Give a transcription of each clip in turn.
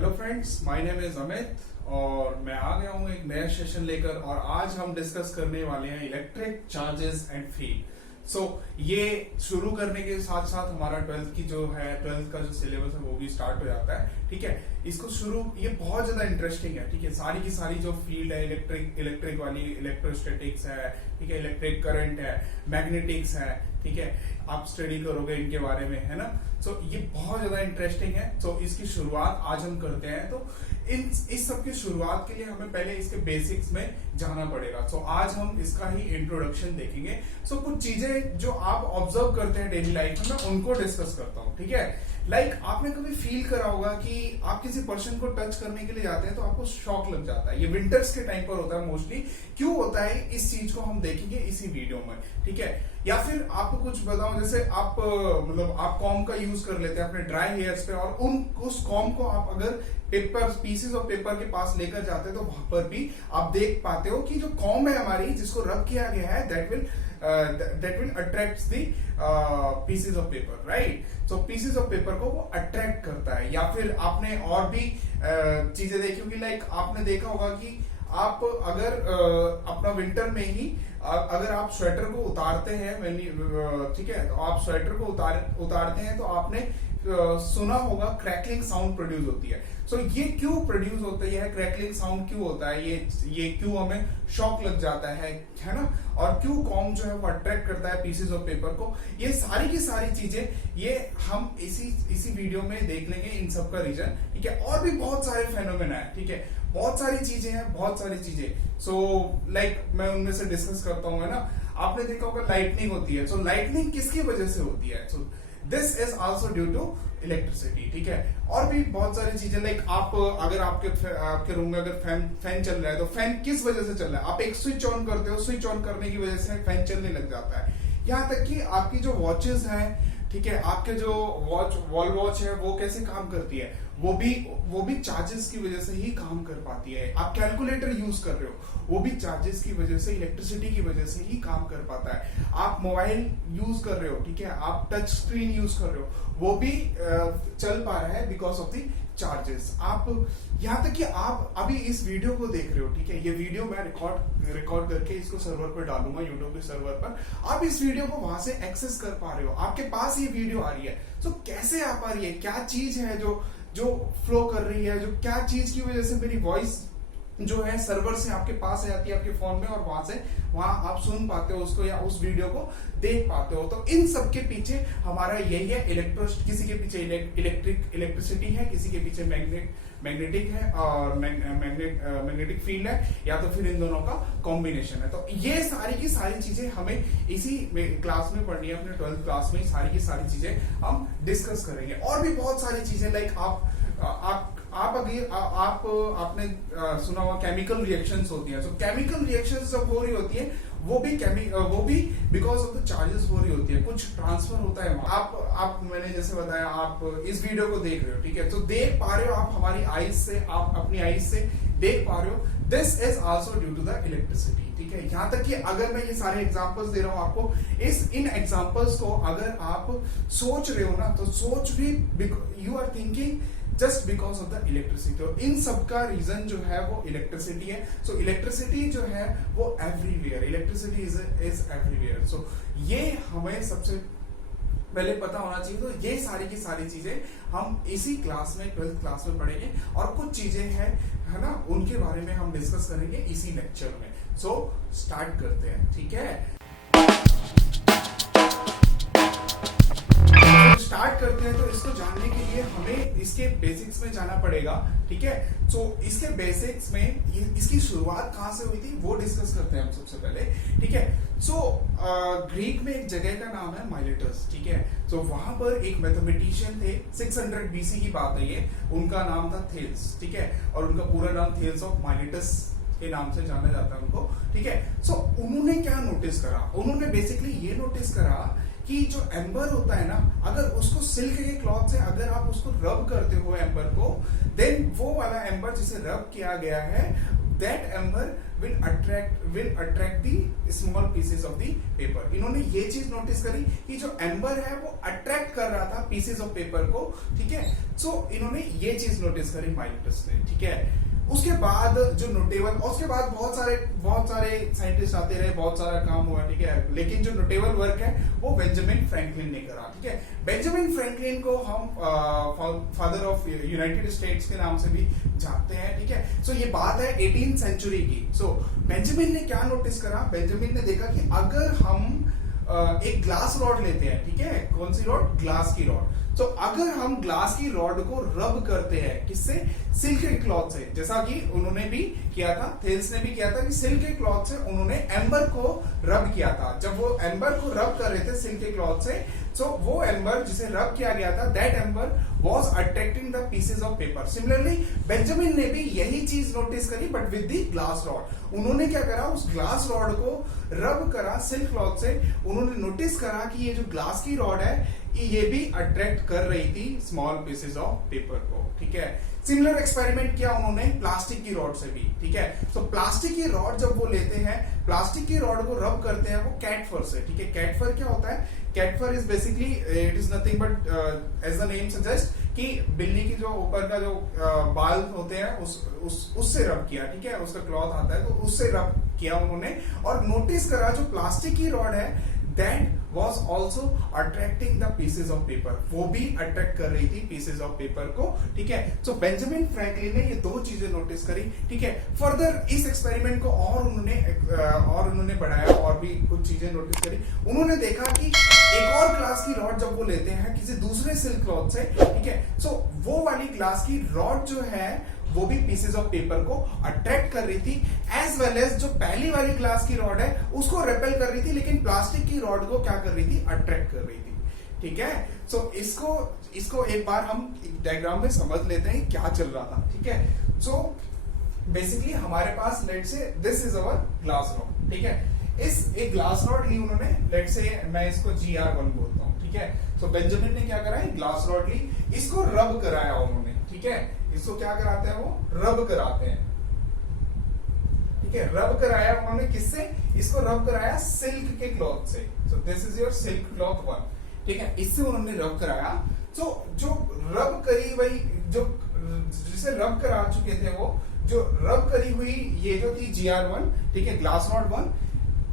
Hello friends, my name is Amit और मैं आ गया हूँ एक नया सेशन लेकर। और आज हम डिस्कस करने वाले हैं इलेक्ट्रिक चार्जेस एंड फील्ड। सो ये शुरू करने के साथ साथ हमारा 12th की जो है 12th का जो सिलेबस है वो भी स्टार्ट हो जाता है। ठीक है, इसको शुरू ये बहुत ज्यादा इंटरेस्टिंग है। ठीक है, सारी की सारी जो फील्ड है इलेक्ट्रिक वाली, इलेक्ट्रोस्टैटिक्स है, ठीक है, इलेक्ट्रिक करंट है, मैग्नेटिक्स है, ठीक है, आप स्टडी करोगे इनके बारे में, है ना। सो ये बहुत ज्यादा इंटरेस्टिंग है। सो इसकी शुरुआत आज हम करते हैं। तो इस सब की शुरुआत के लिए हमें पहले इसके बेसिक्स में जाना पड़ेगा। सो आज हम इसका ही इंट्रोडक्शन देखेंगे। सो कुछ चीजें जो आप ऑब्जर्व करते हैं डेली लाइफ में, मैं उनको डिस्कस करता हूँ। ठीक है, लाइक आपने कभी फील करा होगा कि आप किसी पर्सन को टच करने के लिए जाते हैं तो आपको शॉक लग जाता है। ये विंटर्स के टाइम पर होता है मोस्टली। क्यों होता है, इस चीज को हम देखेंगे इसी वीडियो में। ठीक है, या फिर आपको कुछ बताऊं, जैसे आप मतलब आप कॉम का यूज कर लेते हैं अपने ड्राई हेयर्स पे, और उस कॉम को आप अगर पीसेस ऑफ पेपर के पास लेकर जाते हैं तो वहां पर भी आप देख पाते हो कि जो कॉम है हमारी, जिसको रब किया गया है, that will attract the pieces of paper, right. So pieces of paper को वो अट्रैक्ट करता है। या फिर आपने और भी चीजें देखी होगी, लाइक आपने देखा होगा कि आप अगर अपना विंटर में ही अगर आप स्वेटर को उतारते हैं, ठीक है, तो आप स्वेटर को उतारते हैं तो आपने सुना होगा क्रैकलिंग साउंड प्रोड्यूस होती है। सो ये क्यों प्रोड्यूस होता है, क्रैकलिंग साउंड क्यों होता है, ये क्यों हमें शॉक लग जाता है ना, और क्यों कॉम जो है वो अट्रैक्ट करता है पीसेस ऑफ पेपर को, ये सारी की सारी चीजें ये हम इसी वीडियो में देख लेंगे, इन सब का रीजन। ठीक है, और भी बहुत सारे फेनोमेना है। ठीक है, बहुत सारी चीजें हैं, बहुत सारी चीजें। सो लाइक मैं उनमें से डिस्कस करता हूँ, है ना। आपने देखा होगा लाइटनिंग होती है। सो लाइटनिंग किसकी वजह से होती है? So this is also due to electricity. ठीक है, और भी बहुत सारी चीजें, लाइक आप अगर आपके रूम में अगर फैन चल रहा है तो फैन किस वजह से चल रहा है? आप एक स्विच ऑन करते हो, स्विच ऑन करने की वजह से फैन चलने लग जाता है। यहाँ तक कि आपकी जो वॉचेस हैं, ठीक है, आपके जो वॉल वॉच है वो कैसे काम करती है, वो भी चार्जेस की वजह से ही काम कर पाती है। आप कैलकुलेटर यूज कर रहे हो, वो भी चार्जेस की वजह से, इलेक्ट्रिसिटी की वजह से ही काम कर पाता है। आप मोबाइल यूज कर रहे हो, ठीक है, आप टच स्क्रीन यूज कर रहे हो, वो भी चल पा रहा है बिकॉज ऑफ द चार्जेस। आप यहाँ तक कि आप अभी इस वीडियो को देख रहे हो, ठीक है, ये वीडियो मैं रिकॉर्ड करके इसको सर्वर पर डालूंगा, यूट्यूब के सर्वर पर। आप इस वीडियो को वहां से एक्सेस कर पा रहे हो, आपके पास ये वीडियो आ रही है। तो कैसे आ पा रही है, क्या चीज है जो फ्लो कर रही है, जो क्या चीज की वजह से मेरी वॉइस जो है सर्वर से आपके पास आती है आपके फोन में, और वहां आप सुन पाते हो उसको या उस वीडियो को देख पाते हो। तो इन सब के पीछे हमारा यही है, किसी के पीछे इलेक्ट्रिसिटी है, किसी के पीछे मैग्नेटिक है और मैग्नेटिक फील्ड है, या तो फिर इन दोनों का कॉम्बिनेशन है। तो ये सारी की सारी चीजें हमें इसी क्लास में पढ़नी है, अपने 12th क्लास में सारी की सारी चीजें हम डिस्कस करेंगे। और भी बहुत सारी चीजें, लाइक आपने सुना होगा केमिकल रिएक्शंस होती हैं। सो केमिकल रिएक्शंस जब हो रही होती है वो भी बिकॉज ऑफ द चार्जेस हो रही होती है, कुछ ट्रांसफर होता है। आप मैंने जैसे बताया, आप इस वीडियो को देख रहे हो, ठीक है, तो देख पा रहे हो आप हमारी आईज से, आप अपनी आईज से देख पा रहे हो। This is also due to the electricity. ठीक है, यहाँ तक कि अगर मैं ये सारे एग्जांपल्स दे रहा हूँ आपको, इन एग्जांपल्स को अगर आप सोच रहे हो ना, तो सोच भी you are thinking just because of the electricity. और इन सब का रीजन जो है वो इलेक्ट्रिसिटी है। सो इलेक्ट्रिसिटी जो है वो एवरीवेयर, इलेक्ट्रिसिटी इज एवरीवेयर। सो ये हमें सबसे पहले पता होना चाहिए। तो ये सारी की सारी चीजें हम इसी क्लास में, 12th क्लास में पढ़ेंगे, और कुछ चीजें हैं, है ना, उनके बारे में हम डिस्कस करेंगे इसी लेक्चर में। सो स्टार्ट करते हैं। ठीक है, स्टार्ट करते हैं। तो इसको जानने के लिए हमें इसके बेसिक्स में जाना पड़ेगा। ठीक है, सो इसके बेसिक्स में इसकी शुरुआत कहां से हुई थी वो डिस्कस करते हैं हम सबसे पहले। ठीक है, सो ग्रीक में एक जगह का नाम है माइलेटस। ठीक है, सो वहां पर एक मैथमेटिशियन थे, 600 बीसी की बात है ये, उनका नाम था थेल्स। ठीक है, और उनका पूरा नाम थेल्स ऑफ माइलेटस के नाम से जाना जाता है उनको। ठीक है, सो उन्होंने क्या नोटिस करा, उन्होंने बेसिकली ये नोटिस करा कि जो एम्बर होता है ना, अगर उसको सिल्क के क्लॉथ से अगर आप उसको रब करते हो एम्बर को, देन वो वाला एम्बर जिसे रब किया गया है that amber will attract the small pieces of the paper. इन्होंने ये चीज नोटिस करी कि जो एम्बर है वो अट्रैक्ट कर रहा था पीसेस ऑफ पेपर को, ठीक है। सो इन्होंने ये चीज नोटिस करी माइलेटस ने, ठीक है। उसके बाद जो नोटेबल, उसके बाद बहुत सारे साइंटिस्ट आते रहे, बहुत सारा काम हुआ, ठीक है। लेकिन जो नोटेबल वर्क है वो बेंजामिन फ्रैंकलिन ने करा, ठीक है। बेंजामिन फ्रैंकलिन को हम फादर ऑफ यूनाइटेड स्टेट्स के नाम से भी जानते हैं, ठीक है। सो ये बात है 18th सेंचुरी की। सो बेंजामिन ने क्या नोटिस करा, बेंजामिन ने देखा कि अगर हम एक ग्लास रॉड लेते हैं, ठीक है। कौन सी रॉड? ग्लास की रॉड। तो अगर हम ग्लास की रॉड को रब करते हैं, किससे? सिल्क के क्लॉथ से, जैसा कि उन्होंने भी किया था, थेल्स ने भी किया था कि सिल्क के क्लॉथ से उन्होंने एम्बर को रब किया था। जब वो एम्बर को रब कर रहे थे सिल्क के क्लॉथ से, सो वो एम्बर जिसे रब किया गया था, that amber was attracting the pieces of paper. Similarly, Benjamin ने भी यही चीज नोटिस करी but with the glass rod. उन्होंने क्या करा, उस ग्लास रॉड को रब करा सिल्क क्लॉथ से। उन्होंने नोटिस करा कि ये जो ग्लास की रॉड है ये भी अट्रैक्ट कर रही थी स्मॉल पीसेस ऑफ पेपर को, ठीक है। सिमिलर एक्सपेरिमेंट किया उन्होंने प्लास्टिक की रॉड से भी, ठीक है। तो प्लास्टिक की रॉड जब वो लेते हैं, प्लास्टिक की रॉड को रब करते हैं वो कैट फर से, ठीक है। कैट फर क्या होता है? Cat fur is basically it is nothing but as the name suggest कि बिल्ली की जो ऊपर का जो बाल होते हैं उससे रब किया, ठीक है। उसका क्लॉथ आता है तो उससे रब किया उन्होंने, और नोटिस करा जो प्लास्टिक की रॉड है that was also attracting the pieces of paper, वो भी अट्रैक्ट कर रही थी pieces of paper को, ठीक है। सो बेंजामिन फ्रैंकलिन ने ये दो चीजें नोटिस करी, ठीक है। फर्दर इस एक्सपेरिमेंट को और उन्होंने बढ़ाया और भी कुछ चीजें नोटिस करी। उन्होंने देखा कि एक और ग्लास की रॉड जब वो लेते हैं किसी दूसरे सिल्क क्लॉथ से, ठीक है। सो वो वाली ग्लास की रॉड जो है वो भी पीसेस ऑफ पेपर को अट्रैक्ट कर रही थी, एज वेल एज जो पहली वाली ग्लास की रॉड है उसको रेपेल कर रही थी, लेकिन प्लास्टिक की रॉड को क्या कर रही थी? अट्रैक्ट कर रही थी, ठीक है। सो इसको एक बार हम डायग्राम में समझ लेते हैं क्या चल रहा था, ठीक है। सो बेसिकली हमारे पास लेट से this is our glass rod, ठीक है। एक ग्लास रॉड ली उन्होंने, लेट से मैं इसको GR1 बोलता हूँ, ठीक है। सो बेंजामिन ने क्या करा है, ग्लास रॉड ली, इसको रब कराया उन्होंने, ठीक है। इसको क्या कराते हैं? वो रब कराते हैं, ठीक है। रब कराया उन्होंने किससे? इसको रब कराया सिल्क के क्लॉथ से। सो this is your silk cloth 1, ठीक है। इससे उन्होंने रब कराया। सो जो रब करी वही जो जिसे रब करा चुके थे वो जो रब करी हुई ये जो थी GR1, ठीक है, ग्लास रॉड 1।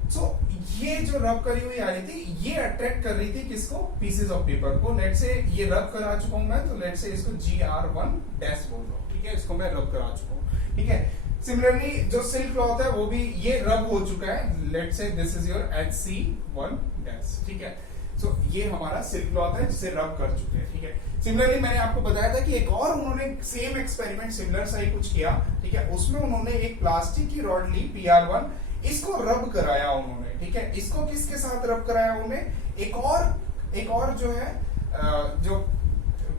सो ये जो रब करी हुई आ रही थी ये अट्रैक्ट कर रही थी किसको? पीसेस ऑफ पेपर को। लेट से ये रब करा चुका हूं मैं, तो लेट से इसको GR1 डैश बोल रहा हूं, ठीक है। इसको मैं रब करा चुका हूं, ठीक है। सिमिलरली जो सिल्क क्लॉथ है वो भी ये रब हो चुका है। लेट से this is your HC1 dash, ठीक है। सो ये हमारा सिल्क क्लॉथ है जिसे रब कर चुके हैं, ठीक है। सिमिलरली मैंने आपको बताया था कि एक और उन्होंने सेम एक्सपेरिमेंट सिमिलर सा ही कुछ किया, ठीक है। उसमें उन्होंने एक प्लास्टिक की रॉड ली PR1, इसको रब कराया उन्होंने, ठीक है। इसको किसके साथ रब कराया उन्होंने? एक और जो है जो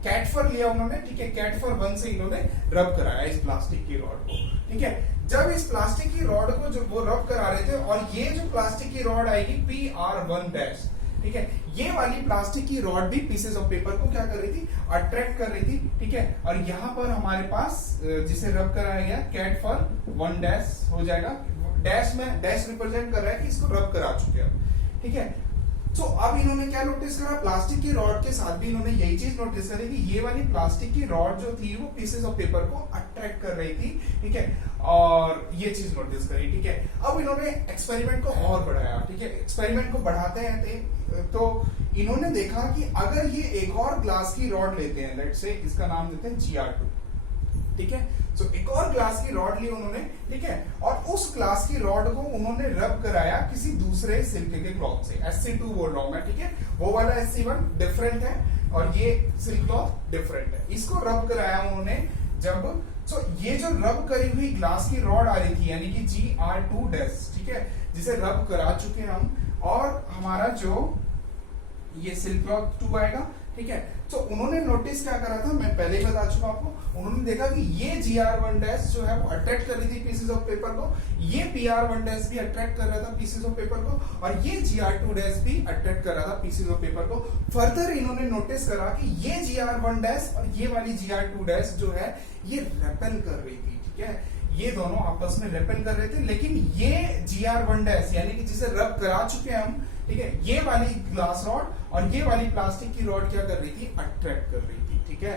कैट फर लिया उन्होंने, ठीक है। कैट फर 1 से इन्होंने रब कराया इस प्लास्टिक की रॉड को, ठीक है। जब इस प्लास्टिक की रॉड को जो वो रब करा रहे थे, और ये जो प्लास्टिक की रॉड आएगी PR1 डैश, ठीक है। ये वाली प्लास्टिक की रॉड भी पीसेस ऑफ पेपर को क्या कर रही थी? अट्रैक्ट कर रही थी, ठीक है। और यहाँ पर हमारे पास जिसे रब कराया गया कैट फर 1 डैश हो जाएगा। डैश में डैश रिप्रेजेंट कर रहा है कि इसको रब करा चुके हैं, ठीक है। तो अब इन्होंने क्या नोटिस करा? प्लास्टिक की रॉड के साथ भी इन्होंने यही चीज नोटिस करी कि ये वाली प्लास्टिक की रॉड जो थी वो पीसेस ऑफ पेपर को अट्रैक्ट कर रही थी, ठीक है। और ये चीज नोटिस करी, ठीक है। अब इन्होंने एक्सपेरिमेंट को और बढ़ाया, ठीक है। एक्सपेरिमेंट को बढ़ाते हैं तो इन्होंने देखा कि अगर ये एक और ग्लास की रॉड लेते हैं, लेट से इसका नाम देते हैं GR2, ठीक है। सो एक और ग्लास की रॉड ली उन्होंने, ठीक है। और उस ग्लास की रॉड को उन्होंने रब कराया किसी दूसरे सिल्क के क्लॉथ से। SC2 बोल रहा हूं मैं, ठीक है। वो वाला SC1 डिफरेंट है और ये सिल्क क्लॉथ डिफरेंट है। इसको रब कराया उन्होंने जब सो ये जो रब करी हुई ग्लास की रॉड आ रही थी यानी कि GR2 डैश, ठीक है, जिसे रब करा चुके हम, और हमारा जो ये सिल्क क्लॉथ 2 आएगा, ठीक है। तो उन्होंने नोटिस क्या करा था, मैं पहले ही बता चुका आपको। उन्होंने देखा कि ये GR1 डैश जो है वो अट्रैक्ट कर रही थी पीसेस ऑफ पेपर को, ये PR1 डैश भी अट्रैक्ट कर रहा था पीसेस ऑफ पेपर को, और ये GR2 डैश भी अट्रैक्ट कर रहा था पीसेस ऑफ पेपर को। फर्दर इन्होंने नोटिस करा कि ये GR1 डैश और ये वाली GR2 डैश जो है ये रेपेल कर रही थी, ठीक है। ये दोनों आपस में रेपेल कर रहे थे, लेकिन ये GR1 डैश यानी कि जिसे रब करा चुके हैं हम, ठीक है, ये वाली ग्लास रॉड और ये वाली प्लास्टिक की रॉड क्या कर रही थी, अट्रैक्ट कर रही थी, ठीक है।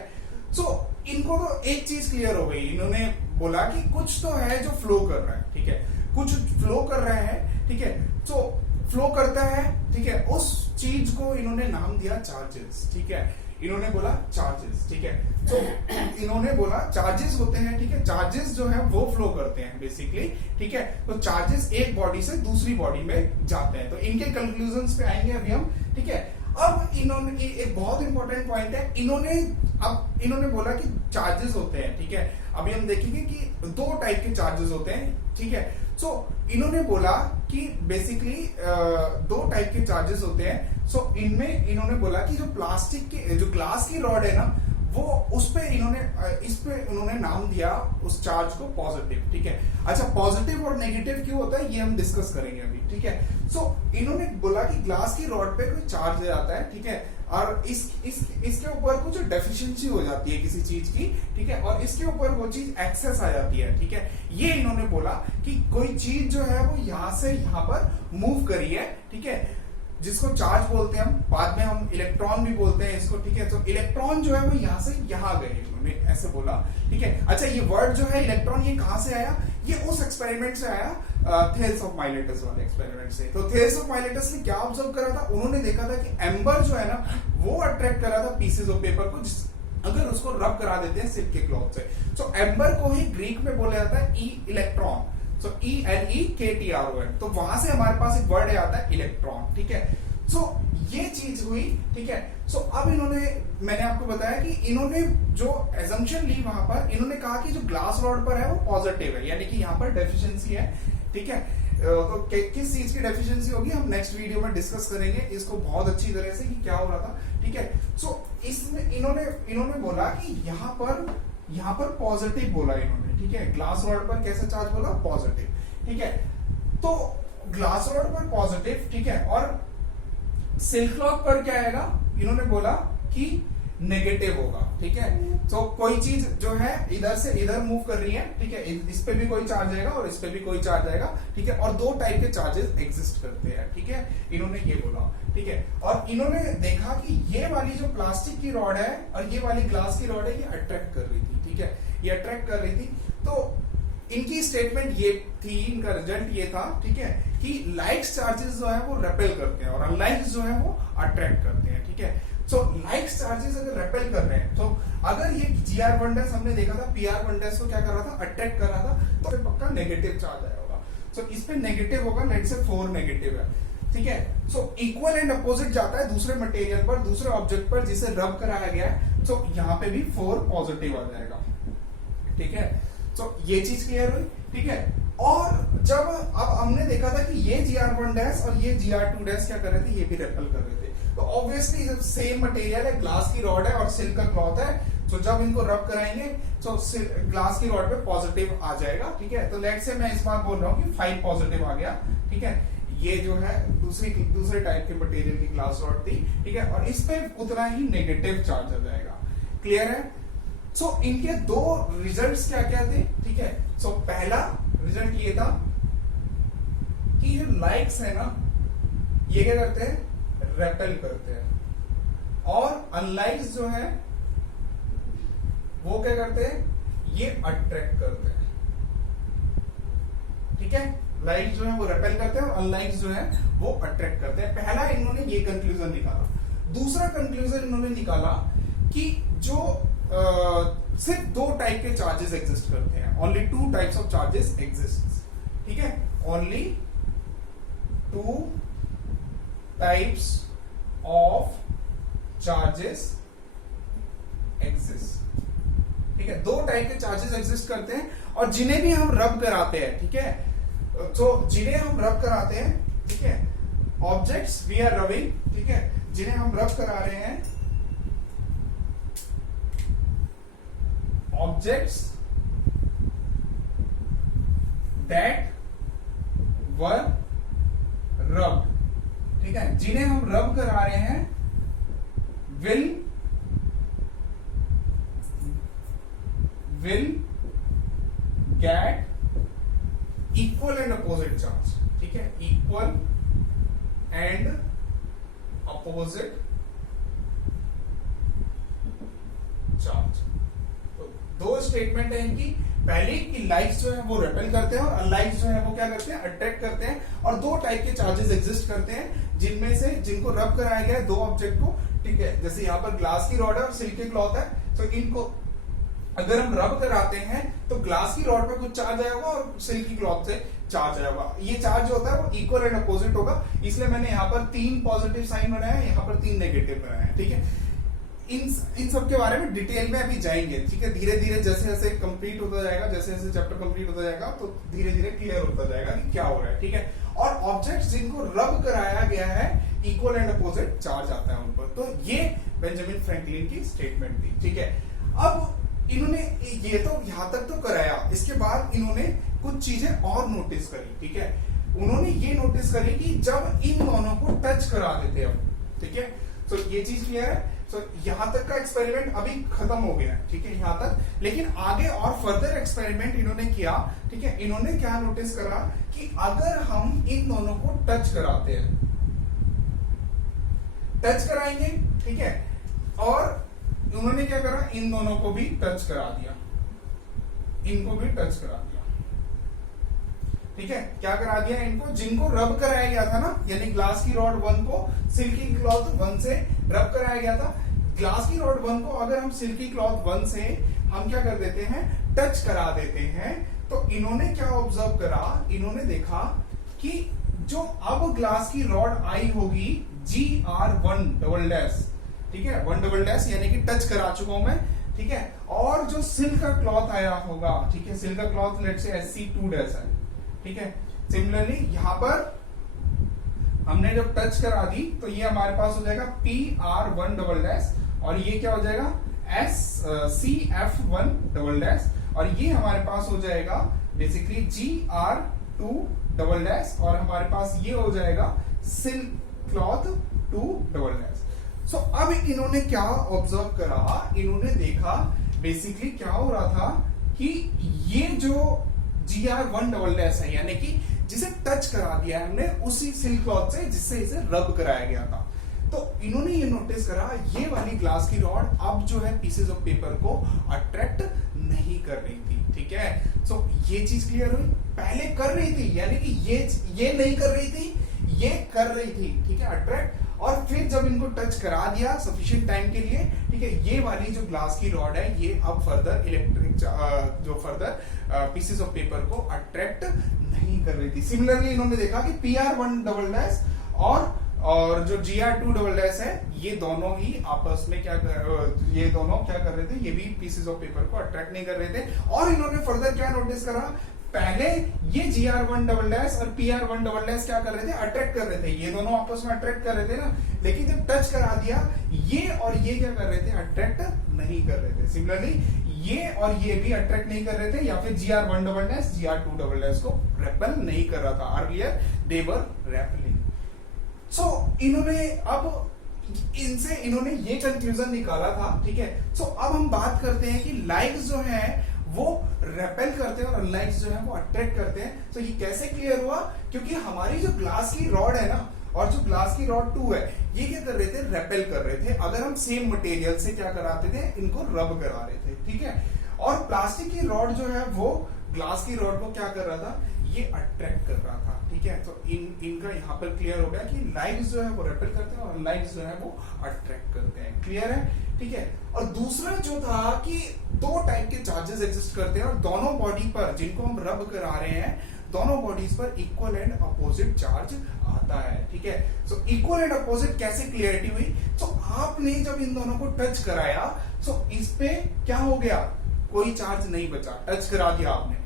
सो इनको तो एक चीज क्लियर हो गई, इन्होंने बोला कि कुछ तो है जो फ्लो कर रहा है, ठीक है, कुछ फ्लो कर रहा है, ठीक है। तो फ्लो करता है, ठीक है, उस चीज को इन्होंने नाम दिया चार्जेस, ठीक है, इन्होंने बोला चार्जेस, ठीक है। तो इन्होंने बोला चार्जेस होते हैं, ठीक है, चार्जेस जो है वो फ्लो करते हैं बेसिकली, ठीक है। तो चार्जेस एक बॉडी से दूसरी बॉडी में जाते हैं, तो इनके कंक्लूजन्स पे आएंगे अभी हम, ठीक है। अब इन्होंने एक बहुत इंपॉर्टेंट पॉइंट है, इन्होंने बोला कि चार्जेस होते हैं, ठीक है। अभी हम देखेंगे कि दो टाइप के चार्जेस होते हैं, ठीक है। सो इन्होंने बोला कि बेसिकली दो टाइप के चार्जेस होते हैं। सो इनमें इन्होंने बोला कि जो प्लास्टिक के जो ग्लास की रॉड है ना, वो उस पे उन्होंने नाम दिया उस चार्ज को पॉजिटिव, ठीक है। अच्छा, पॉजिटिव और नेगेटिव क्यों होता है ये हम डिस्कस करेंगे अभी, ठीक है। सो इन्होंने बोला कि ग्लास की रॉड पे कोई चार्ज आता है, ठीक है, और इसके ऊपर कुछ डेफिशिएंसी हो जाती है किसी चीज की, ठीक है, और इसके ऊपर वो चीज एक्सेस आ जाती है, ठीक है। ये इन्होंने बोला कि कोई चीज जो है वो यहां से यहां पर मूव करी है, ठीक है, जिसको चार्ज बोलते हैं हम, बाद में हम इलेक्ट्रॉन भी बोलते हैं इसको, ठीक है। तो इलेक्ट्रॉन जो है वो यहां से यहां गए, उन्होंने ऐसे बोला, ठीक है। अच्छा, ये वर्ड जो है इलेक्ट्रॉन, ये कहां से आया, ये उस एक्सपेरिमेंट से आया, थेल्स ऑफ माइलेटस वाले एक्सपेरिमेंट से। तो थेल्स ऑफ माइलेटस ने क्या ऑब्जर्व करा था, उन्होंने देखा था कि एम्बर जो है ना वो अट्रैक्ट करा था पीसेज ऑफ पेपर को, अगर उसको रब करा देते हैं सिल्क के क्लॉथ से। सो एम्बर को ही ग्रीक में बोला जाता है इलेक्ट्रॉन, सो ELEKTRON, तो वहां से हमारे पास एक वर्ड आता है इलेक्ट्रॉन, ठीक है। सो ये चीज हुई, ठीक है। सो अब मैंने आपको बताया कि इन्होंने जो एजम्पशन ली वहां पर, इन्होंने कहा कि जो ग्लास रॉड पर है वो पॉजिटिव है, यानी कि यहाँ पर डेफिशिएंसी है, ठीक है। तो किस चीज की डेफिशिएंसी होगी हम नेक्स्ट वीडियो में डिस्कस करेंगे इसको बहुत अच्छी तरह से कि क्या हो रहा था, ठीक है। सो इसमें इन्होंने बोला कि यहाँ पर पॉजिटिव बोला इन्होंने, ठीक है। ग्लास रॉड पर कैसा चार्ज बोला, पॉजिटिव, ठीक है। तो ग्लास रॉड पर पॉजिटिव, ठीक है, और सिल्क क्लॉथ पर क्या आएगा, इन्होंने बोला कि नेगेटिव होगा, ठीक है। तो कोई चीज जो है इधर से इधर मूव कर रही है, ठीक है, इस पे भी कोई चार्ज आएगा और इस पे भी कोई चार्ज आएगा, ठीक है, और दो टाइप के चार्जेस एग्जिस्ट करते हैं, ठीक है, इन्होंने ये बोला, ठीक है। और इन्होंने देखा कि ये वाली जो प्लास्टिक की रॉड है और ये वाली ग्लास की रॉड है, ये अट्रैक्ट कर रही थी, ठीक है, ये अट्रैक्ट कर रही थी। तो इनकी स्टेटमेंट ये थी, इनका रिजल्ट ये था, ठीक है, कि लाइक्स चार्जेस जो है वो रेपेल करते हैं और अनलाइक्स जो है वो अट्रैक्ट करते हैं, ठीक है। सो लाइक्स चार्जेस अगर रेपेल कर रहे हैं, तो अगर ये GR1 डैश हमने देखा था, PR1 डैश को क्या कर रहा था, अट्रैक्ट कर रहा था, तो फिर पक्का नेगेटिव चार्ज आया होगा। सो इस पे नेगेटिव होगा, लेट से 4 नेगेटिव है, ठीक है। सो इक्वल एंड अपोजिट जाता है दूसरे मटेरियल पर, दूसरे ऑब्जेक्ट पर जिसे रब कराया गया है, तो यहाँ पे भी 4 पॉजिटिव आ जाएगा, ठीक है। तो ये चीज क्लियर हुई, ठीक है। और जब अब हमने देखा था कि ये GR1 डैश और ये GR2 डैश क्या कर रहे थे, ये भी रेपेल कर रहे थे, तो ऑब्वियसली जब सेम मटेरियल है, ग्लास की रॉड है और सिल्क का क्लॉथ है, तो जब इनको रब कराएंगे तो ग्लास की रॉड पे पॉजिटिव आ जाएगा, ठीक है। तो लेट्स से मैं इस बार बोल रहा हूँ कि 5 पॉजिटिव आ गया, ठीक है। ये जो है दूसरे टाइप के मटेरियल की ग्लास रॉड थी, ठीक है, और इस पे उतना ही नेगेटिव चार्ज आ जाएगा, क्लियर है। सो इनके दो रिजल्ट्स क्या क्या थे, ठीक है। सो पहला रिजल्ट ये था कि जो लाइक्स है ना, ये क्या करते हैं, रेपेल करते हैं, और अनलाइक्स जो है वो क्या करते हैं, ये अट्रैक्ट करते हैं, ठीक है। लाइक्स जो है वो रेपेल करते हैं और अनलाइक्स जो है वो अट्रैक्ट करते हैं। पहला इन्होंने ये कंक्लूजन निकाला। दूसरा कंक्लूजन इन्होंने निकाला कि जो सिर्फ 2 टाइप के चार्जेस एग्जिस्ट करते हैं, only 2 types of charges exist, ठीक है, only 2 types of charges exist, ठीक है। 2 टाइप के चार्जेस एग्जिस्ट करते हैं और जिन्हें भी हम रब कराते हैं, ठीक है, तो जिन्हें हम रब कराते हैं, ठीक है, ऑब्जेक्ट्स वी आर रबिंग, ठीक है, जिन्हें हम रब करा रहे हैं, ऑब्जेक्ट्स दैट वर रब्ड, ठीक है, जिन्हें हम रब करा रहे हैं will get equal and opposite charge, ठीक है, इक्वल एंड अपोजिट चार्ज। तो दो स्टेटमेंट है इनकी, पहली कि लाइक्स जो है वो रेपेल करते हैं और अनलाइक्स जो है वो क्या करते हैं, अट्रैक्ट करते हैं। और दो टाइप के चार्जेस एग्जिस्ट करते हैं जिनमें से जिनको रब कराया गया है दो ऑब्जेक्ट को, ठीक है, जैसे यहाँ पर ग्लास की रॉड है और सिल्क की क्लॉथ है। तो इनको अगर हम रब कराते हैं तो ग्लास की रॉड पे कुछ चार्ज आएगा और सिल्क की क्लॉथ से चार्ज आएगा। ये चार्ज जो होता है वो इक्वल एंड अपोजिट होगा, इसलिए मैंने यहाँ पर 3 पॉजिटिव साइन बनाया है, यहाँ पर 3 नेगेटिव बनाया है, ठीक है। इन सब के बारे में डिटेल में अभी जाएंगे, ठीक है, धीरे धीरे जैसे जैसे कंप्लीट होता जाएगा, जैसे जैसे चैप्टर कंप्लीट होता जाएगा तो धीरे धीरे क्लियर होता जाएगा कि क्या हो रहा है, ठीक है। और ऑब्जेक्ट्स जिनको रब कराया गया है इक्वल एंड अपोजिट चार्ज आता है उन पर। तो ये बेंजामिन फ्रैंकलिन की स्टेटमेंट थी, ठीक है। अब इन्होंने ये तो यहां तक तो कराया, इसके बाद इन्होंने कुछ चीजें और नोटिस करी, ठीक है। उन्होंने ये नोटिस करी कि जब इन दोनों को टच करा देते हम, ठीक है, तो ये चीज क्लियर है। तो यहां तक का एक्सपेरिमेंट अभी खत्म हो गया है, ठीक है, यहां तक। लेकिन आगे और फर्दर एक्सपेरिमेंट इन्होंने किया, ठीक है। इन्होंने क्या नोटिस करा कि अगर हम इन दोनों को टच कराते हैं, टच कराएंगे, ठीक है, और उन्होंने क्या करा, इन दोनों को भी टच करा दिया, इनको भी टच करा दिया, ठीक है। क्या करा दिया इनको, जिनको रब कराया गया था ना, यानी ग्लास की रॉड 1 को सिल्की क्लॉथ 1 से रब कराया गया था। ग्लास की रॉड 1 को अगर हम सिल्की क्लॉथ 1 से हम क्या कर देते हैं, टच करा देते हैं, तो इन्होंने क्या ऑब्जर्व करा, इन्होंने देखा कि जो अब ग्लास की रॉड आई होगी GR1 ठीक है, 1 यानी कि टच करा चुका हूं मैं, ठीक है। और जो सिल्क का क्लॉथ आया होगा, ठीक है, सिल्क का क्लॉथ लेट से SC2 है, ठीक है। सिमिलरली यहां पर हमने जब टच करा दी तो ये हमारे पास हो जाएगा PR1 और ये क्या हो जाएगा CF1 और ये हमारे पास हो जाएगा बेसिकली GR2 और हमारे पास ये हो जाएगा सिल्क क्लॉथ 2 सो अब इन्होंने क्या ऑब्जर्व करा, इन्होंने देखा बेसिकली क्या हो रहा था कि ये जो GR1 है, यानी कि जिसे टच करा दिया है हमने उसी सिल्क क्लॉथ से जिससे इसे रब कराया गया था, तो इन्होंने ये नोटिस करा ये वाली ग्लास की रॉड अब जो है पीसेस ऑफ पेपर को अट्रैक्ट नहीं कर रही थी, ठीक है। सो ये चीज क्लियर हुई, पहले कर रही थी, यानी कि ये नहीं कर रही थी, ये कर रही थी, ठीक है, अट्रैक्ट। और फिर जब इनको टच करा दिया सफिशिएंट टाइम के लिए, ठीक है, ये वाली जो ग्लास की रॉड है ये अब फर्दर इलेक्ट्रिक जो फर्दर पीसेस ऑफ पेपर को अट्रैक्ट नहीं कर रही थी। सिमिलरली इन्होंने देखा कि PR1 और जो GR2 है ये दोनों ही आपस में ये दोनों क्या कर रहे थे, ये भी पीसेस ऑफ पेपर को अट्रैक्ट नहीं कर रहे थे। और इन्होंने फर्दर क्या नोटिस करा, पहले ये GR1 और PR1 क्या कर रहे थे, अट्रैक्ट कर रहे थे, ये दोनों आपस में अट्रैक्ट कर रहे थे ना, लेकिन जब टच करा दिया ये और ये क्या कर रहे थे, अट्रैक्ट नहीं कर रहे थे। सिमिलरली ये और ये भी अट्रैक्ट नहीं कर रहे थे, या फिर GR1 GR2 को रेपेल नहीं कर रहा था, अर्लियर दे वर रेपेलिंग। सो इन्होंने अब इनसे इन्होंने ये कंक्लूजन निकाला था, ठीक है। सो अब हम बात करते हैं कि लाइक्स जो है वो रेपेल करते हैं और अनलाइक्स जो है वो अट्रैक्ट करते हैं। तो ये कैसे क्लियर हुआ, क्योंकि हमारी जो ग्लास की रॉड है ना और जो ग्लास की रॉड 2 है ये क्या कर रहे थे, रेपेल कर रहे थे। अगर हम सेम मटेरियल से क्या कराते थे, इनको रब करा रहे थे, ठीक है। और प्लास्टिक की रॉड जो है वो ग्लास की रॉड को क्या कर रहा था, ये अट्रैक्ट कर रहा था, ठीक है। तो इनका यहाँ पर क्लियर हो गया कि लाइक्स जो है वो रेपेल करते हैं और अनलाइक्स जो है वो अट्रैक्ट करते हैं, क्लियर है, ठीक है। और दूसरा जो था कि 2 टाइप के चार्जेस एग्जिस्ट करते हैं और दोनों बॉडी पर जिनको हम रब करा रहे हैं दोनों बॉडीज पर इक्वल एंड अपोजिट चार्ज आता है, ठीक है। सो इक्वल एंड अपोजिट कैसे क्लियरिटी हुई, तो आपने जब इन दोनों को टच कराया सो इस पे क्या हो गया, कोई चार्ज नहीं बचा, टच करा दिया आपने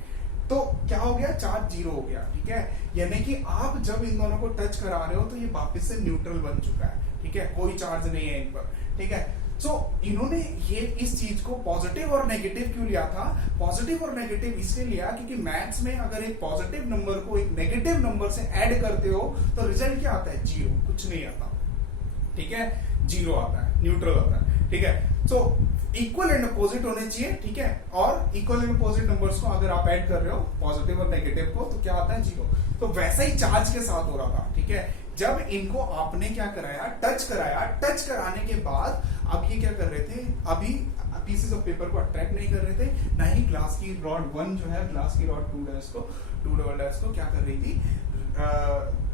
तो क्या हो गया, चार्ज 0 हो गया, ठीक है। यानी कि आप जब इन दोनों को टच करा रहे हो तो ये वापस से न्यूट्रल बन चुका है, ठीक है, कोई चार्ज नहीं है इन पर, ठीक है। सो इन्होंने ये इस चीज को पॉजिटिव और नेगेटिव क्यों लिया था, पॉजिटिव और नेगेटिव इसलिए लिया क्योंकि मैथ्स में अगर एक पॉजिटिव नंबर को एक नेगेटिव नंबर से ऐड करते हो तो रिजल्ट क्या आता है, 0, कुछ नहीं आता, ठीक है, 0 आता है, न्यूट्रल आता है, ठीक है। सो इक्वल एंड अपोजिट होने चाहिए, ठीक है। और इक्वल एंड अपोजिट नंबर्स को अगर आप ऐड कर रहे हो पॉजिटिव और नेगेटिव को, तो क्या आता है 0। तो वैसा ही चार्ज के साथ हो रहा था, ठीक है। जब इनको आपने क्या कराया, टच कराया, टच कराने के बाद अब ये क्या कर रहे थे, अभी पीसेस ऑफ पेपर को अट्रैक्ट नहीं कर रहे थे, ना ही ग्लास की रॉड 1 जो है, ग्लास की रॉड 2 को क्या कर रही थी,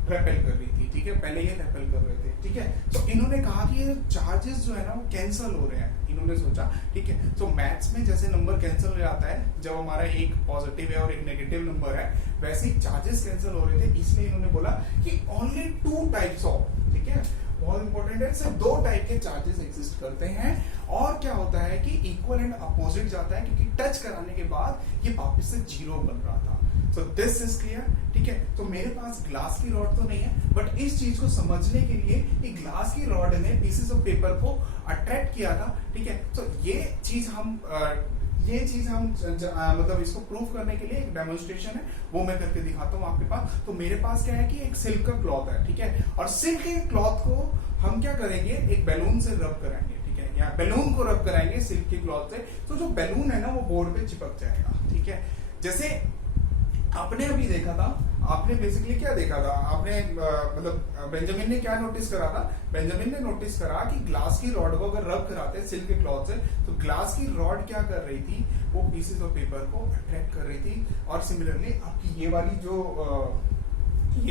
रेपेल कर रही थी, ठीक है। पहले ये रेपेल कर रहे थे, ठीक है। तो इन्होंने कहा कि ये चार्जेस जो है ना वो कैंसिल हो रहे हैं, इन्होंने सोचा, ठीक है। तो मैथ्स में जैसे नंबर कैंसिल हो जाता है जब हमारा एक पॉजिटिव है और एक नेगेटिव नंबर है, वैसे ही चार्जेस कैंसिल हो रहे थे, इसलिए इन्होंने बोला कि ओनली 2 टाइप्स ऑफ, ठीक है, बहुत इंपॉर्टेंट है, सिर्फ 2 टाइप के चार्जेस एग्जिस्ट करते हैं। और क्या होता है कि इक्वल एंड अपोजिट जाता है, क्योंकि टच कराने के बाद ये वापस से 0 बन रहा था। सो दिस इज क्लियर, ठीक है। तो मेरे पास ग्लास की रॉड तो नहीं है, बट इस चीज को समझने के लिए कि ग्लास की रॉड ने पीसेस ऑफ पेपर को अट्रैक्ट किया था, ठीक है। तो ये चीज हम मतलब इसको प्रूव करने के लिए एक डेमोन्स्ट्रेशन है, वो मैं करके दिखाता हूँ आपके पास। तो मेरे पास क्या है कि एक सिल्क का क्लॉथ है, ठीक है। और सिल्क के क्लॉथ को हम क्या करेंगे, एक बैलून से रब कराएंगे, ठीक है, या बैलून को रब कराएंगे सिल्क के क्लॉथ से। तो जो बैलून है ना वो बोर्ड पे चिपक जाएगा, ठीक है। जैसे आपने अभी देखा था, आपने बेसिकली क्या देखा था, आपने मतलब बेंजामिन ने क्या नोटिस करा था, बेंजामिन ने नोटिस करा कि ग्लास की रॉड को अगर रब कराते हैं सिल्क के क्लॉथ से, तो ग्लास की रॉड क्या कर रही थी, वो पीसेस ऑफ पेपर को अट्रैक्ट कर रही थी। और सिमिलरली आपकी ये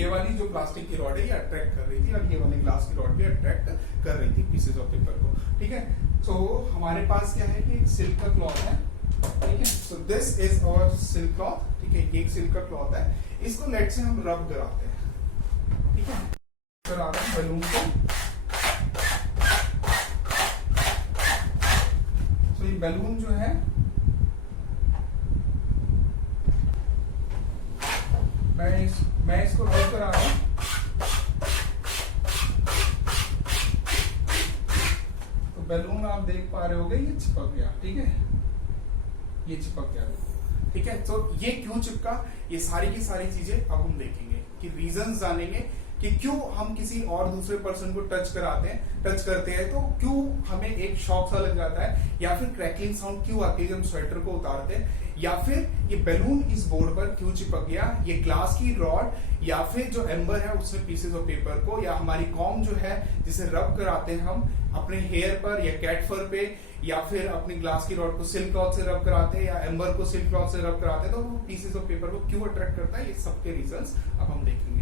वाली जो प्लास्टिक की रॉड है ये अट्रैक्ट कर रही थी, और ये वाली ग्लास की रॉड भी अट्रैक्ट कर रही थी पीसेस ऑफ पेपर को, ठीक है। तो हमारे पास क्या है कि एक सिल्क का क्लॉथ है, ठीक है। So this is our silk cloth, ठीक है, ये एक सिल्क का क्लॉथ है। इसको लेट से हम रब कराते हैं, ठीक है, कराते हैं बैलून को। तो ये बैलून जो है मैं इसको रब करा रहा हूं। तो बैलून आप देख पा रहे होगे ये चिपक गया, ठीक है, ये चिपक गया, ठीक है। तो ये क्यों चिपका, ये सारी की सारी चीजें अब हम देखेंगे कि रीजंस जानेंगे कि क्यों हम किसी और दूसरे पर्सन को टच करते हैं तो क्यों हमें एक शॉक सा लग जाता है, या फिर क्रैकलिंग साउंड क्यों आती है जब हम स्वेटर को उतारते हैं, या फिर ये बैलून इस बोर्ड पर क्यों चिपक गया, ये ग्लास की रॉड या फिर जो एम्बर है उसमें पीसेस ऑफ पेपर को, या हमारी कॉम जो है जिसे रब कराते हैं हम अपने हेयर पर या कैट फर पे, या फिर अपनी ग्लास की रॉड को सिल्क क्लॉथ से रब कराते हैं, या एम्बर को सिल्क क्लॉथ से रब कराते हैं, तो वो पीसेस ऑफ पेपर को क्यों अट्रैक्ट करता है, ये सबके रीजंस अब हम देखेंगे।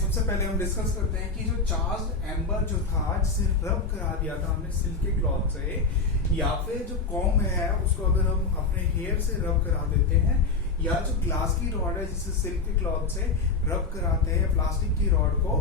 सबसे पहले हम डिस्कस करते हैं कि जो चार्ज एम्बर जो था जिसे रब करा दिया था हमने सिल्क के क्लॉथ से, या फिर जो कॉम है उसको अगर हम अपने हेयर से रब करा देते हैं, या जो ग्लास की रॉड है जिसे सिल्क के क्लॉथ से रब कराते हैं, प्लास्टिक की रॉड को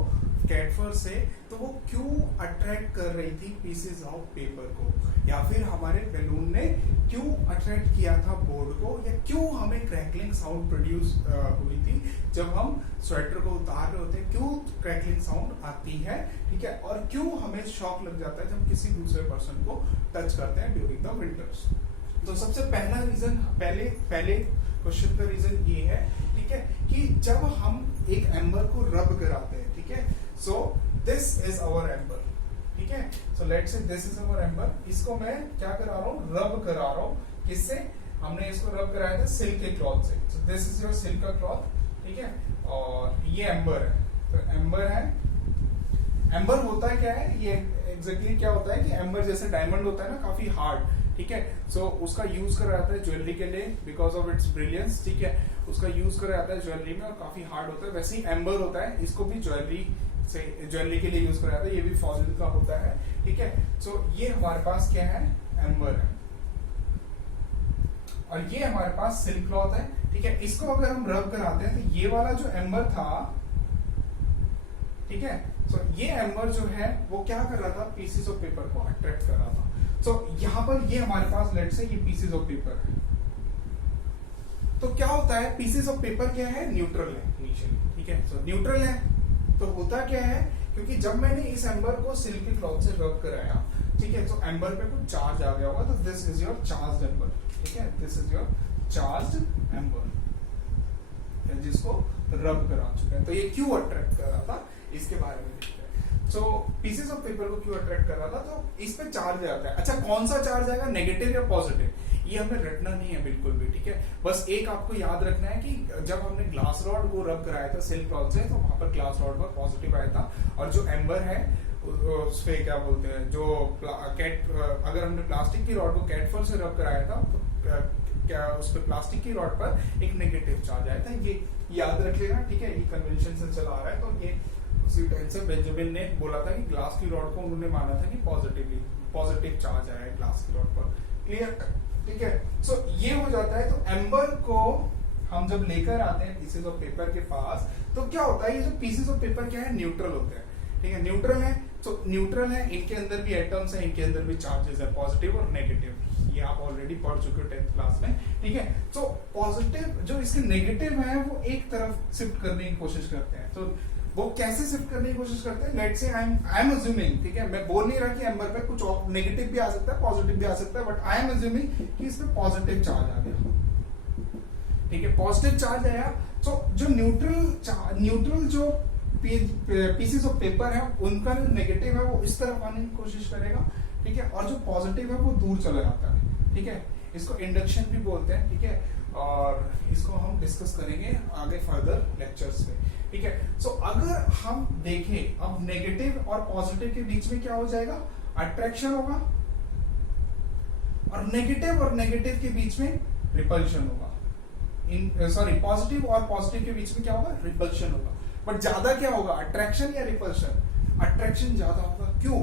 कैटफर से, तो वो क्यों अट्रैक्ट कर रही थी पीसेस ऑफ पेपर को, या फिर हमारे बैलून ने क्यों अट्रैक्ट किया था बोर्ड को, या क्यों हमें क्रैकलिंग साउंड प्रोड्यूस हुई थी जब हम स्वेटर को उतार रहे होते हैं, क्यों क्रैकलिंग साउंड आती है, ठीक है, और क्यों हमें शॉक लग जाता है जब किसी दूसरे पर्सन को टच करते हैं ड्यूरिंग द विंटर्स। तो सबसे पहला रीजन, पहले क्वेश्चन का रीजन ये है, ठीक है, कि जब हम एक एम्बर को रब कराते हैं, ठीक है, so this is our amber, ठीक है, so let's say this is our amber, इसको मैं क्या करा रहा हूँ, रब करा रहा हूँ, किससे, हमने इसको रब कराया था सिल्क के क्लॉथ से। सो दिस इज योर सिल्क का क्लॉथ, ठीक है, और ये एम्बर है, तो एम्बर है, एम्बर होता है क्या है, ये एग्जैक्टली क्या होता है कि एम्बर जैसे डायमंड होता है ना, काफी हार्ड, ठीक है, सो उसका यूज करा जाता है ज्वेलरी के लिए बिकॉज ऑफ इट्स ब्रिलियंस, ठीक है, उसका यूज करा जाता है ज्वेलरी में और काफी हार्ड होता है। वैसे ही एम्बर होता है, इसको भी ज्वेलरी के लिए यूज करा जाता है, ये भी फॉजिल का होता है, ठीक है। सो ये हमारे पास क्या है, एम्बर है, और ये हमारे पास सिल्क क्लॉथ है, ठीक है। इसको अगर हम रब कराते हैं तो ये वाला जो एम्बर था, ठीक है, सो ये एम्बर जो है वो क्या कर रहा था, पीसेस ऑफ पेपर को अट्रैक्ट कर रहा था। सो यहाँ पर ये हमारे पास लेट से ये पीसेस ऑफ पेपर है, तो क्या होता है, पीसेस ऑफ पेपर क्या है, न्यूट्रल है इनिशियली, ठीक है, सो न्यूट्रल है, तो होता क्या है, क्योंकि जब मैंने इस एम्बर को सिल्क के क्लॉथ से रब कराया, ठीक है, तो एम्बर पे कुछ चार्ज आ गया होगा, तो this is your charged amber, ठीक है, this is your charged amber जिसको रब करा चुका है। तो ये क्यों अट्रैक्ट कर रहा था इसके बारे में देखते हैं। सो पीसेस ऑफ पेपर को क्यों अट्रैक्ट कर रहा था, तो इस पे चार्ज आता है। अच्छा, कौन सा चार्ज आएगा, नेगेटिव या पॉजिटिव, ये हमें रटना नहीं है बिल्कुल भी, ठीक है। बस एक आपको याद रखना है कि जब हमने ग्लास रॉड को रब कराया था सिल्क क्लॉथ से, तो वहां पर ग्लास रॉड पर पॉजिटिव आया था, और जो एम्बर है उस पे क्या बोलते हैं, जो अगर हमने प्लास्टिक की रॉड को कैटफर से रब कराया था, तो क्या उस पे प्लास्टिक की रॉड पर एक नेगेटिव चार्ज आया था। ये याद रख लेना, ठीक है। ये कन्वेंशन से चला आ रहा है, तो ये उसी टाइम से बेंजामिन ने बोला था कि ग्लास की रॉड को उन्होंने माना था कि पॉजिटिव चार्ज आया है ग्लास की रॉड पर। क्लियर, ठीक है। सो ये हो जाता है। तो एम्बर को हम जब लेकर आते हैं पीसेस ऑफ पेपर के पास, तो क्या होता है, ये जो पीसेस ऑफ पेपर क्या है, न्यूट्रल होते हैं, ठीक है, न्यूट्रल है। तो न्यूट्रल है, इनके अंदर भी एटम्स हैं, इनके अंदर भी चार्जेस है, पॉजिटिव और नेगेटिव। ये आप ऑलरेडी पढ़ चुके हो 10th क्लास में, ठीक है। तो पॉजिटिव जो इसके नेगेटिव है वो एक तरफ शिफ्ट करने की कोशिश करते हैं। तो वो कैसे शिफ्ट करने की कोशिश करते हैं, let's say I am assuming, ठीक है, मैं बोल नहीं रहा कि एम्बर पे कुछ नेगेटिव भी आ सकता है, पॉजिटिव भी आ सकता है, बट आई एम अज्यूमिंग कि इसमें पॉजिटिव चार्ज आ गया, ठीक है, पॉजिटिव चार्ज आया। तो जो न्यूट्रल जो पीसेस ऑफ पेपर है, उनका जो नेगेटिव है वो इस तरफ आने की कोशिश करेगा, ठीक है, और जो पॉजिटिव है वो दूर चला जाता है, ठीक है। इसको इंडक्शन भी बोलते हैं, ठीक है, और इसको हम डिस्कस करेंगे आगे फर्दर लेक्चर्स में, ठीक है। सो अगर हम देखें, अब नेगेटिव और पॉजिटिव के बीच में क्या हो जाएगा, अट्रैक्शन होगा, और नेगेटिव के बीच में रिपल्शन होगा। पॉजिटिव और पॉजिटिव के बीच में क्या होगा, रिपल्शन होगा। बट ज्यादा क्या होगा, अट्रैक्शन या रिपल्शन, अट्रैक्शन ज्यादा होगा। क्यों,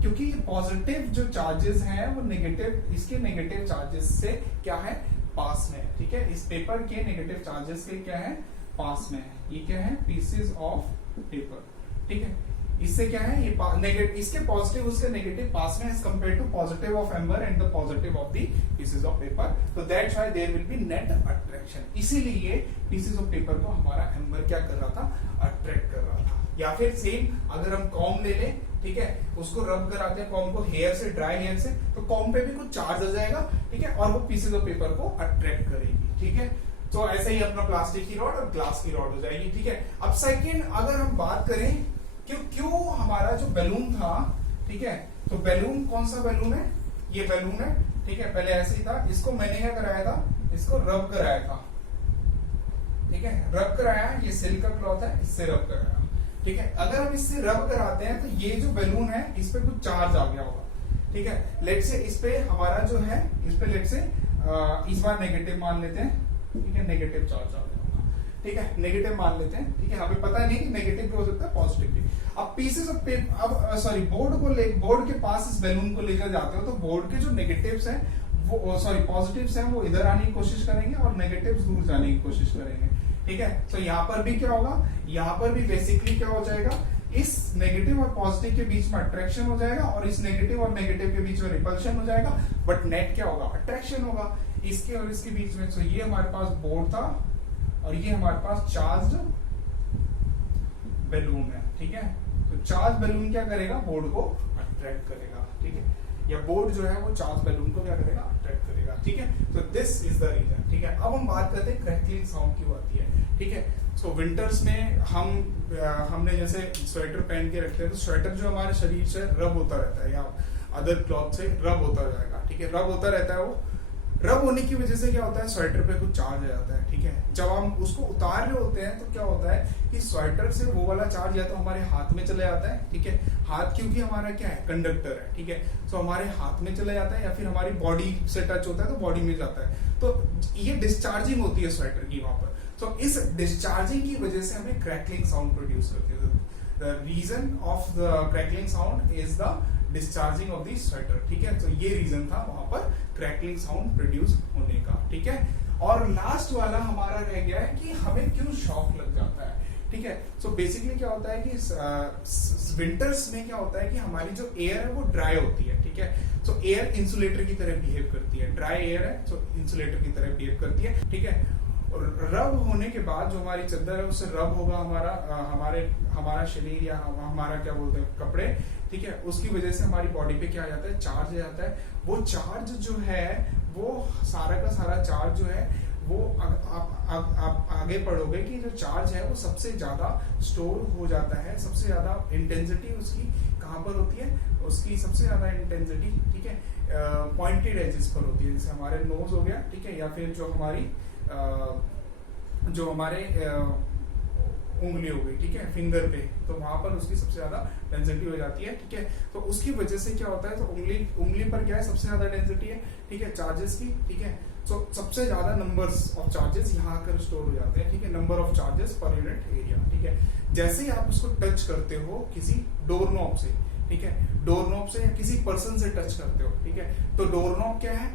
क्योंकि ये पॉजिटिव जो चार्जेस हैं वो नेगेटिव, इसके नेगेटिव चार्जेस से क्या है, पास में है, ठीक है। इस पेपर के नेगेटिव चार्जेस के क्या है, पास में है। ये क्या है, पीसेस ऑफ पेपर, ठीक है। इससे क्या है, ये नेगेटिव, इसके पॉजिटिव उसके नेगेटिव पास में as compare to positive of amber and the positive of the pieces of paper. तो that's why there will be net attraction. इसीलिए पीसेस ऑफ पेपर को हमारा एम्बर क्या कर रहा था, अट्रैक्ट कर रहा था। या फिर सेम अगर हम कॉम्ब ले लें, ठीक है, उसको रब कराते हैं कॉम्ब को हेयर से, ड्राई हेयर से, तो कॉम्ब पे भी कुछ चार्ज आ जाएगा, ठीक है, और वो पीसेस ऑफ पेपर को अट्रैक्ट करेगी, ठीक है। तो ऐसे ही अपना प्लास्टिक की रॉड और ग्लास की रॉड हो जाएगी, ठीक है। अब सेकंड अगर हम बात करें क्यों हमारा जो बैलून था, ठीक है, तो बैलून कौन सा बैलून है, ये बैलून है, ठीक है, पहले ऐसे ही था, इसको मैंने क्या कराया था, इसको रब कराया था, ठीक है, रब कराया, ये सिल्क का क्लॉथ है, इससे रब कराया, ठीक है। अगर हम इससे रब कराते हैं तो ये जो बैलून है इस पे कुछ चार्ज आ गया होगा, ठीक है। लेट से इस पे हमारा जो है, इस पे लेट से इस बार नेगेटिव मान लेते हैं, ठीक है, नेगेटिव चार्ज आ गया होगा, ठीक है, नेगेटिव मान लेते हैं, ठीक है। हमें पता नहीं कि नेगेटिव भी हो सकता है, पॉजिटिव भी। अब पीसेस ऑफ पेपर, अब सॉरी बोर्ड के पास इस बैलून को लेकर जाते हो, तो बोर्ड के जो नेगेटिव्स हैं वो पॉजिटिव्स हैं वो इधर आने की कोशिश करेंगे और नेगेटिव्स दूर जाने की कोशिश करेंगे, ठीक है। तो यहाँ पर भी क्या होगा, यहाँ पर भी बेसिकली क्या हो जाएगा, इस नेगेटिव और पॉजिटिव के बीच में अट्रैक्शन हो जाएगा और इस नेगेटिव और नेगेटिव के बीच में रिपल्शन हो जाएगा, बट नेट क्या होगा, अट्रैक्शन होगा इसके और इसके बीच में। तो ये हमारे पास बोर्ड था और ये हमारे पास चार्ज बैलून है, ठीक है। तो चार्ज बैलून क्या करेगा, बोर्ड को अट्रैक्ट करेगा, ठीक है, या बोर्ड जो है वो चार्ज बैलून को क्या करेगा, अट्रैक्ट करेगा, ठीक है। तो दिस इज द रीजन, ठीक है। अब हम बात करते हैं क्रैकलिंग साउंड क्यों आती है, ठीक है। सो विंटर्स में हमने जैसे स्वेटर पहन के रखते हैं, तो स्वेटर जो हमारे शरीर से रब होता रहता है या अदर क्लॉथ से रब होता जाएगा, ठीक है, रब होता रहता है। वो रब होने की वजह से क्या होता है, स्वेटर पे कुछ चार्ज आ जाता है, ठीक है। जब हम उसको उतार रहे होते हैं तो क्या होता है कि स्वेटर से वो वाला चार्ज या तो हमारे हाथ में चले जाता है, ठीक है, हाथ क्योंकि हमारा क्या है, कंडक्टर है, ठीक है। तो हमारे हाथ में चले जाता है या फिर हमारी बॉडी से टच होता है तो बॉडी में जाता है, तो ये डिस्चार्जिंग होती है स्वेटर की वहां पर। तो इस डिस्चार्जिंग की वजह से हमें क्रैकलिंग साउंड प्रोड्यूस करती है। The reason of the crackling sound is the discharging of the sweater, ठीक है। तो ये रीजन था वहां पर क्रैकलिंग साउंड प्रोड्यूस होने का, ठीक है। और लास्ट वाला हमारा रह गया है कि हमें क्यों शॉक लग जाता है, ठीक है। सो बेसिकली क्या होता है कि विंटर्स में क्या होता है कि हमारी जो एयर है वो ड्राई होती है, ठीक है। सो एयर इंसुलेटर की तरह बिहेव करती है, ड्राई एयर है तो इंसुलेटर की तरह बिहेव करती है, ठीक है। और रब होने के बाद जो हमारी चादर है उससे रब होगा हमारा शरीर या हमारा क्या बोलते हैं कपड़े, ठीक है। उसकी वजह से हमारी बॉडी पे क्या आ जाता है, चार्ज आ जाता है। वो चार्ज जो है वो सारा का सारा चार्ज जो है वो आप आगे पढ़ोगे कि जो चार्ज है वो सबसे ज्यादा स्टोर हो जाता है, सबसे ज्यादा इंटेंसिटी उसकी कहाँ पर होती है, उसकी सबसे ज्यादा इंटेंसिटी, ठीक है, पॉइंटेड एजेस पर होती है, जैसे हमारे नोज हो गया, ठीक है, या फिर जो हमारे उंगली हो गई, ठीक है, फिंगर पे, तो वहां पर उसकी सबसे ज्यादा डेंसिटी हो जाती है, ठीक है। तो उसकी वजह से क्या होता है, तो उंगली पर क्या है, सबसे ज्यादा डेंसिटी है, ठीक है, चार्जेस की, ठीक है। तो सबसे ज्यादा नंबर्स ऑफ चार्जेस यहाँ कर स्टोर हो जाते हैं, ठीक है, number of charges per unit area, ठीक है। जैसे ही आप उसको टच करते हो किसी डोर नॉब से, ठीक है, डोर नॉब से या किसी पर्सन से टच करते हो, ठीक है, तो डोर नॉब क्या है,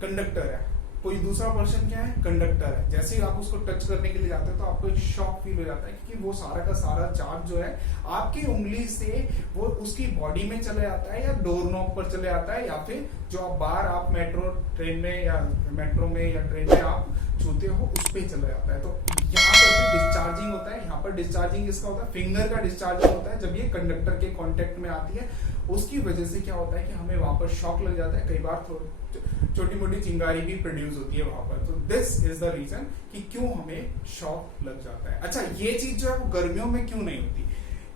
कंडक्टर है, कोई दूसरा पर्सन क्या है, कंडक्टर है। जैसे ही आप उसको टच करने के लिए जाते हो तो आपको एक शॉक फील हो जाता है, क्योंकि वो सारा का सारा चार्ज जो है आपकी उंगली से वो उसकी बॉडी में चले जाता है, या डोर नॉब पर चले जाता है, या फिर जो आप बाहर आप मेट्रो में या ट्रेन में आप छूते हो उस पे चला जाता है। तो यहाँ पर भी डिस्चार्जिंग होता है, यहाँ पर डिस्चार्जिंग इसका होता है, फिंगर का डिस्चार्जिंग होता है जब ये कंडक्टर के कांटेक्ट में आती है। उसकी वजह से क्या होता है कि हमें वहां पर शॉक लग जाता है, कई बार छोटी मोटी चिंगारी भी प्रोड्यूस होती है वहां पर। तो दिस इज द रीजन कि क्यों हमें शॉक लग जाता है। अच्छा, ये चीज जो है वो गर्मियों में क्यों नहीं होती,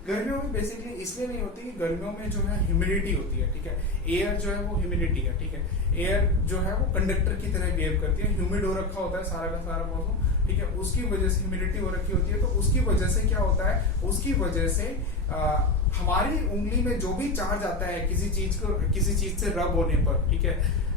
गर्मियों में बेसिकली इसलिए नहीं होती कि गर्मियों में जो है ह्यूमिडिटी होती है, ठीक है, एयर जो है वो ह्यूमिडिटी है, ठीक है, एयर जो है वो कंडक्टर की तरह बिहेव करती है, ह्यूमिड हो रखा होता है सारा का सारा मौसम, ठीक है, उसकी वजह से ह्यूमिडिटी हो रखी होती है। तो उसकी वजह से क्या होता है, उसकी वजह से हमारी उंगली में जो भी चार्ज आता है किसी चीज से रब होने पर, ठीक है,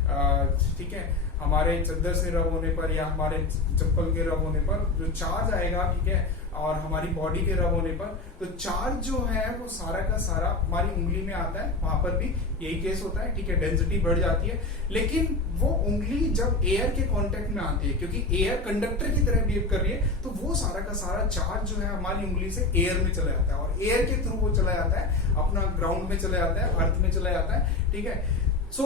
ठीक है, हमारे चद्दर से रब होने पर या हमारे चप्पल के रब होने पर जो चार्ज आएगा, ठीक है, और हमारी बॉडी के रब होने पर, तो चार्ज जो है वो सारा का सारा हमारी उंगली में आता है, वहां पर भी यही केस होता है, ठीक है, डेंसिटी बढ़ जाती है। लेकिन वो उंगली जब एयर के कांटेक्ट में आती है, क्योंकि एयर कंडक्टर की तरह बिहेव कर रही है, तो वो सारा का सारा चार्ज जो है हमारी उंगली से एयर में चला जाता है, और एयर के थ्रू वो चला जाता है अपना ग्राउंड में चला जाता है, अर्थ में चला जाता है, ठीक है। सो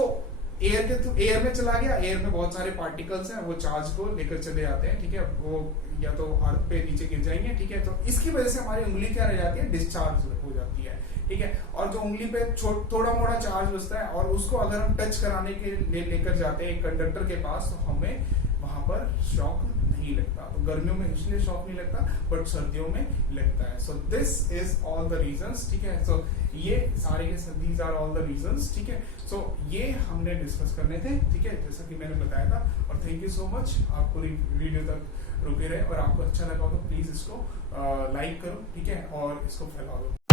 एयर के थ्रू एयर में चला गया, एयर में बहुत सारे पार्टिकल्स हैं, वो चार्ज को लेकर चले जाते हैं, ठीक है, वो या तो अर्थ पे नीचे गिर जाएंगे, ठीक है। तो इसकी वजह से हमारी उंगली क्या रह जाती है, डिस्चार्ज हो जाती है, ठीक है। और जो उंगली पे थोड़ा मोड़ा चार्ज बचता है, और उसको अगर हम टच कराने के लिए लेकर जाते हैं कंडक्टर के पास, तो हमें वहां पर शॉक नहीं लगता। तो गर्मियों में इसलिए शॉक नहीं लगता, बट सर्दियों में लगता है। So this is all the reasons, ठीक है। सो ये सारे के these are all the reasons, ठीक है। सो ये हमने डिस्कस करने थे, ठीक है, जैसा कि मैंने बताया था। और थैंक यू सो मच, आप पूरी वीडियो तक रुके रहे, और आपको अच्छा लगा हो तो प्लीज इसको लाइक करो, ठीक है, और इसको फैला दो।